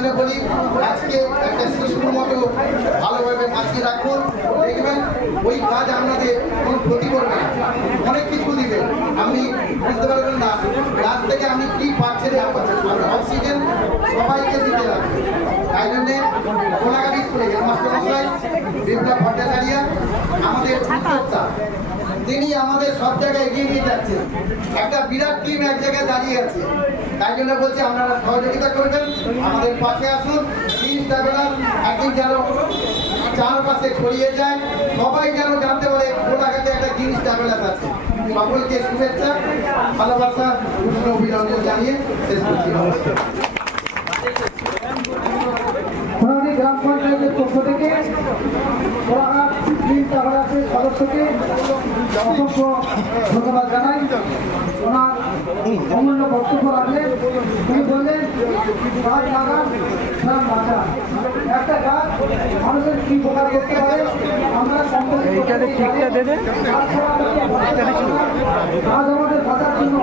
জন্য বলি আজকে একটা শিশুর মতো ভালোভাবে বাঁচিয়ে রাখুন, দেখবেন ওই কাজ আপনাদের কোনো ক্ষতি করবে না, অনেক কিছু দিবে। আপনি বুঝতে পারবেন না গাছ থেকে আপনি কি পাচ্ছেন না পাচ্ছেন, অক্সিজেন সবাইকে দিতে লাগবে। তাই জন্যে কোলাঘাট স্কুলে হেডমাস্টার মশাই বিপ্লব ভট্টাচার্য আমাদের উদ্যোক্তা, তিনি আমাদের সব জায়গায় এগিয়ে নিয়ে যাচ্ছেন। একটা বিরাট টিম এক জায়গায় দাঁড়িয়ে আছে। তাই জন্য বলছি আপনারা সহযোগিতা করবেন, আমাদের পাশে আসুন। জিনিসটা বেলার একদিন যেন চারপাশে ছড়িয়ে যায়, সবাই যেন জানতে পারে কোলাঘাটে একটা জিনিস ট্রাভেলার আছে। সকলকে শুভেচ্ছা, ভালোবাসা, উষ্ণ অভিনন্দন জানিয়ে শেষ করছি। নমস্কার। গ্রাম পঞ্চায়েতের পক্ষ থেকে কোলাঘাট গ্রিন ট্রাভেলার্সের সদস্যকে অসংখ্য ধন্যবাদ জানাই। ওনার অমূল্য বক্তব্য রাখলেন। তিনি বললেন গাছ লাগান, প্রাণ বাঁচান। একটা গাছ মানুষের কি উপকার করতে পারে আমরা গাছ আমাদের বাঁচার জন্য